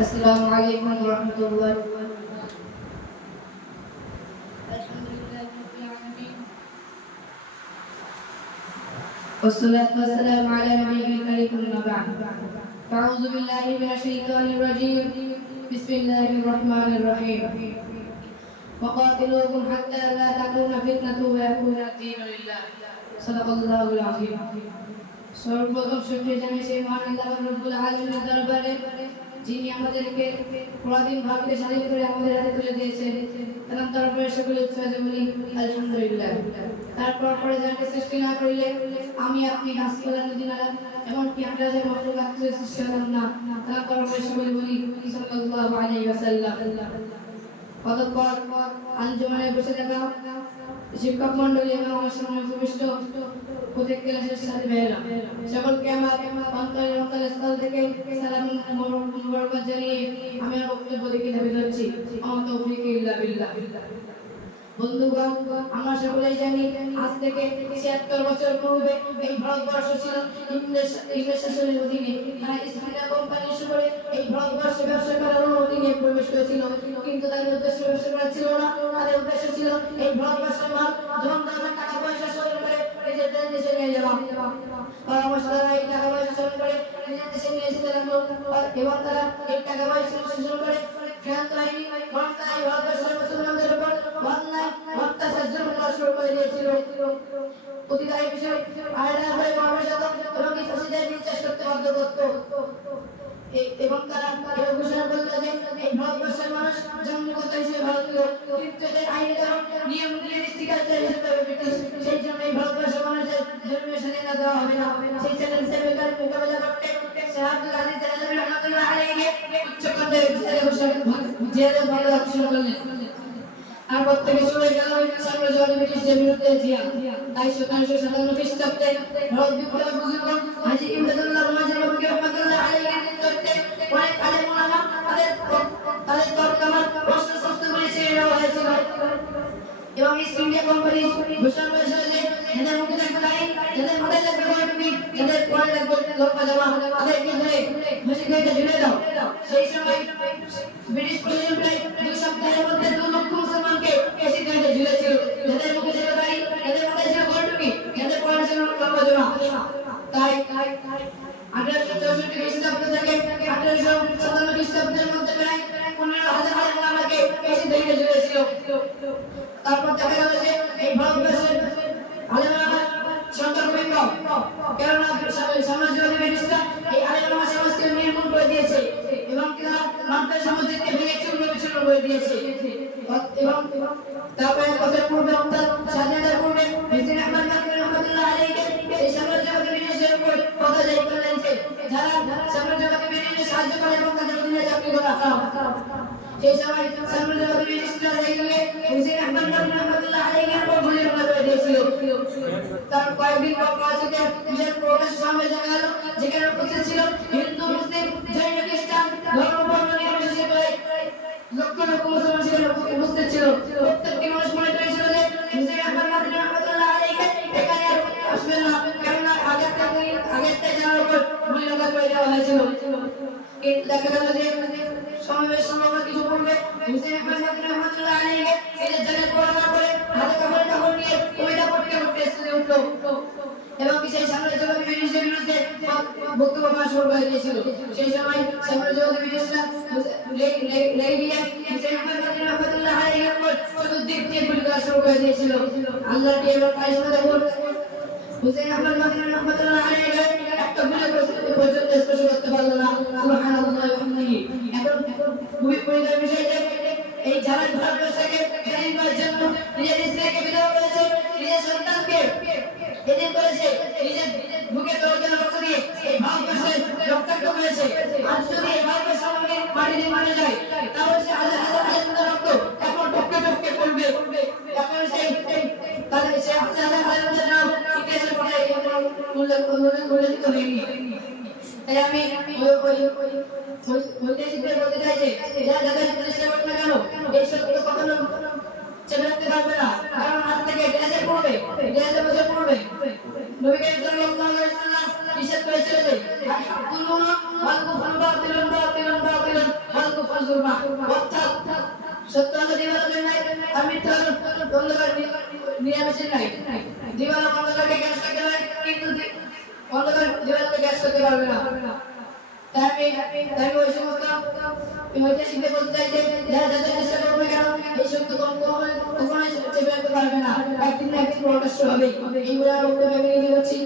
السلام عليكم ورحمة الله وبركاته. الحمد لله رب العالمين والصلاة والسلام على نبيه الكريم أما بعد. أعوذ بالله من الشيطان الرجيم. بسم الله الرحمن الرحيم. وقاتلوهم حتى لا تكون فتنة ويكون الدين لله. صدق الله العظيم. সর্বপ্রথম শুকরিয়া জানাই সেই মহান আল্লাহ রব্বুল আলামিনের দরবারে, যিনি আমাদেরকে পরাধীন ভারতকে স্বাধীন করে আমাদের হাতে তুলে দিয়েছেন। এবং তারপরে সকলে উচ্চারণে বলি আলহামদুলিল্লাহ। তারপর পরে যাকে সৃষ্টি না করিলে আমি আপনি গাছপালা নদী নালা এমনকি আমরা যে মখলুকাত সৃষ্টি হলাম না, তারপর সকলে বলি সাল্লাল্লাহু আলাইহি ওয়াসাল্লাম। অতঃপর আঞ্জুমানে বসে থাকা শিক্ষক মন্ডলী এবং আমার সামনে উপবিষ্ট প্রত্যেক ক্লাসের সাথী ভাইয়েরা, সকলকে আমার অন্তরের স্থল থেকে সালাম মোবারক জানিয়ে আমি আমার বক্তব্য দিকে ধাবিত হচ্ছি। আমার তৌফিক ইল্লা বিল্লাহ। বন্ধুগণ, আমরা সকলেই জানি আজ থেকে ৭৬ বছর পূর্বে এই ভারতবর্ষ ছিল ইংরেজ শাসনের অধীনে। তারা ইস্ট ইন্ডিয়া কোম্পানি শুরু করে এই ভারতবর্ষে ব্যবসা করার অনুমতি নিয়ে প্রবেশ করেছিল, কিন্তু তাদের উদ্দেশ্য ব্যবসা করা ছিল না। তাদের উদ্দেশ্য ছিল এই ভারতবর্ষের মাল ধন দামের টাকা পয়সা শোধন করে নিজেদের দেশে নিয়ে যাওয়া। তারা এই টাকা পয়সা শোধন করে নিজের দেশে নিয়ে যেতে লাগলো এবং তারা এই টাকা পয়সা শোধন করে ক্ষান্ত হয়নি, বরং তারা এই ভারতবর্ষের মুসলমানদের উপর অন্যায় অত্যাচার জুলুম করা শুরু করে দিয়েছিল। প্রতিটা এই বিষয় আয়না করে কর্মশত এবং এই ফাঁসিদের বিশ্বাস করতে বাধ্য করত এবং তারা ঘোষণা করল যে এই ভারতবর্ষের মানুষ জন্মগত হিসেবে ভারতীয়, কিন্তু এদের আইনের নিয়মগুলি দৃষ্টিকালচার হিসেবে ব্রিটিশ। সেই জন্য এই ভারতবর্ষের মানুষের ধর্মীয় স্বাধীনতা দেওয়া হবে না। সেই চ্যালেঞ্জের মোকাবেলা করতে শেখ আব্দুল আজিজ জালালি রহমাতুল্লাহ আলাইহি উচ্চ কণ্ঠে জিহাদের ভালো শুরু করলেন। আর প্রত্যেকে শুরু হয়ে গেল সাম্রাজ্যবাদী ব্রিটিশদের বিরুদ্ধে জিহাদ। তাই ১৭৫৭ খ্রিস্টাব্দে ভারত বিপ্লবের বুজুর্গ হাজী ইমদাদুল্লাহ মুহাজির রহমাতুল্লাহ আলাইহির নেতৃত্বে অনেক আলেম ওলামা তাদের তর্কমান প্রশ্নগুলি ছেড়ে দেওয়া হয়েছিল এবং ইস্ট ইন্ডিয়া কোম্পানি ঘোষণা করেছিল যে এদের মুখে থাকবে লাইন, এদের মাথায় থাকবে গোলটুপি, এদের পরে থাকবে লম্বা জামা, তাদেরকে ধরে ফাঁসি কাঠে ঝুলিয়ে দাও। সেই সময় ব্রিটিশ প্রশাসন প্রায় ২ সপ্তাহের মধ্যে ২ লক্ষ মুসলমানকে ফাঁসি কাঠে ঝুলিয়েছিল। এদের মুখে ছিল লাইন, এদের মাথায় ছিল গোলটুপি, এদের পরে ছিল লম্বা জামা। তাই ১৮৬৪ খ্রিস্টাব্দ থেকে ১৮৫৭ খ্রিস্টাব্দের মধ্যে প্রায় ১৫,০০০ আলেম ওলামাকে ফাঁসি কাঠে ঝুলিয়েছিল। তারপর দেখা গেল যে এই ভারতবর্ষের আলেম ওলামার সংখ্যা খুবই কম, কেননা সাম্রাজ্যবাদী ব্রিটিশরা এই আলেম ওলামা সমাজকে নির্মূল করে দিয়েছে এবং তারা মানবের সমাজকে ভেঙে চূর্ণ করে দিয়েছে। এবং তারপরে এক বছর পূর্বে অর্থাৎ স্বাধীনতার পূর্বে হুসেন আহমদ মাদানী রহমাতুল্লাহ আলাইহি এই সাম্রাজ্যবাদী ব্রিটিশদের উপর কথা জারি করলেন যে যারা সাম্রাজ্যবাদী ব্রিটিশদের সাহায্য করে এবং তাদের অধীনে চাকরি করা হারাম। সেই সময় সাম্রাজ্যবাদী ব্রিটিশরা রেগে হুসেন আহমদ মাদানী রহমাতুল্লাহ আলাইহির উপর গুলি হামলা করে দিয়েছিল। তার কয়েকদিন পর করাচিতে বিশাল প্রকাশ্য সমাবেশ দেখা গেল, যেখানে উপস্থিত ছিল হিন্দু, মুসলিম, জৈন, খ্রিস্টান ধর্ম বর্ণ নির্বিশেষে প্রায় লক্ষ লক্ষ মুসলমান সেখানে উপস্থিত ছিল। প্রত্যেকটি মানুষ মনে করেছিল যে হুসেন আহমদ মাদানী রহমাতুল্লাহ আলাইহি এখানে আর আসবেন না, কেননা আগের থেকে যার উপর গুলি হামলা করে দেওয়া হয়েছিল। কিন্তু দেখা গেল যে সমাবেশ সমাগম কিছু পূর্বে হুসেন আহমদ মাদানী রহমাতুল্লাহ আলাইহি নিজের জানের পরোয়া করে হাতে কাপড় নিয়ে কবিতা পড়তে স্টেজে উঠল এবং সেই সাম্রাজ্যবাদী ব্রিটিশদের বিরুদ্ধে বক্তব্য প্রকাশ করে দিয়েছিল। সেই সময় সাম্রাজ্যবাদী ব্রিটিশরা লেগে গিয়ে হুসেন আহমদ মাদানী রহমাতুল্লাহ আলাইহির উপর চতুর্দিক দিয়ে গুলি করা শুরু করে দিয়েছিল। আল্লাহর এবার কারিশমা দেখুন, হুসেন আহমদ মাদানী রহমাতুল্লাহ আলাইহি একটা গুলি পর্যন্ত স্পর্শ করতে পারল না। সুবহানাল্লাহ ওয়া বিহামদিহি। এখন খুবই পরিতাপের বিষয় যে এই যারা ভারতবর্ষকে স্বাধীন করার জন্য নিজের স্ত্রীকে বিধবা করেছে, নিজের সন্তানকে এদিন করেছে, নিজের বুকে তরবারি রক্ত দিয়ে এই ভারতবর্ষে রক্তাক্ত করেছে। আজ যদি এই ভারতবর্ষ মাটিতে মারা যায় তাহলে সে হাজার হাজার আলেমদের রক্ত এখন টপকে টপকে পড়বে। এখন সেই তাদের সে হাজার হাজার আলেমদের নাম ইতিহাসের পাতায় উল্লেখিত হয়নি। তাই আমি ঐতিহাসিকদের বলতে চাই যে যারা যাদের চেষ্টা করবে না কেন এই সত্য কখনো চেপে রাখতে পারবে না, কারণ আজ থেকে ১,০০০ বছর পূর্বে নবী করিম সাল্লাল্লাহু আলাইহি ওয়াসাল্লাম ইরশাদ করেছিলেন যে আল-হাক্কু নূরুন ওয়াল বাতিলু বাতিলুন বাতিলুন সত্য আলো দিবালোকের নাই, আর মিথ্যা আলো অন্ধকার নিরামিষের নাই। দিবালোক অন্ধকারকে গ্যাস করতে পারে, কিন্তু অন্ধকার দিবালোককে গ্যাস করতে পারবে না। তাই আমি ওই সমস্ত ঐতিহাসিকদের বলতে চাই যে যারা যত চেষ্টা করবে কেন এই সত্য কখনোই চেপে রাখতে পারবে না, একদিন না একদিন প্রকাশ্য হবে। এইগুলো বক্তব্য আমি নিয়ে যাচ্ছি।